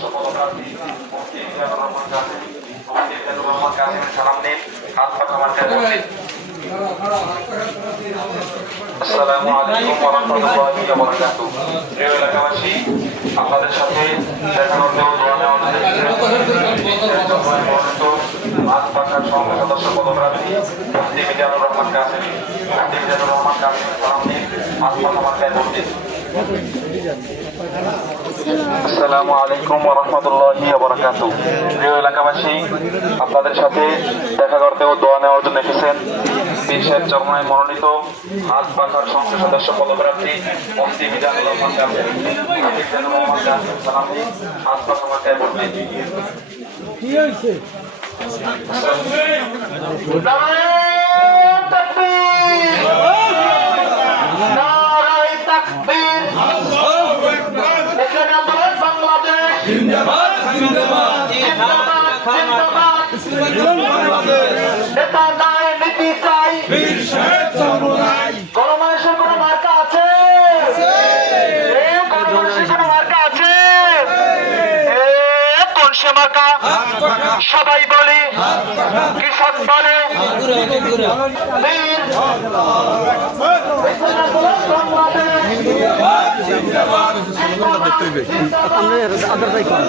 সদস্য পদপ্রার্থী মুফতি মিজানুর রহমান কাসেমী, মুফতি মিজানুর রহমান কাসেমীর সালাম নিন। হাত পাখা মার্কায় ভোট দিন। আসসালামু আলাইকুম ওয়া রাহমাতুল্লাহি ওয়া বারাকাতুহু। প্রিয় এলাকাবাসী, আপনাদের সাথে দেখা করতে ও দোয়া নেওয়ার জন্য হাত পাখার সংসদ সদস্য পদপ্রার্থী মুফতি মিজানুর রহমান কাসেমী, মুফতি মিজানুর রহমান কাসেমীর সালাম নিন। হাত পাখা মার্কায় ভোট দিন। আসসালামু আলাইকুম ওয়া রাহমাতুল্লাহি ওয়া বারাকাতুহু। প্রিয় এলাকাবাসী, আপনাদের সাথে দেখা করতে ও দোয়া নেওয়ার জন্য এসেছেন পীর সাহেব চরমনায় মনোনীত হাত পাখার সংসদ সদস্য পদপ্রার্থী মুফতি মিজানুর রহমান কাসেমী, মুফতি মিজানুর রহমান কাসেমীর সালাম নিন। হাত পাখা মার্কায় ভোট দিন। কি হয়েছে? গণমানুষের কোনো মার্কা আছে? কোন সে মার্কা? সবাই বলে, কৃষক বলে, আপনার ভাই কই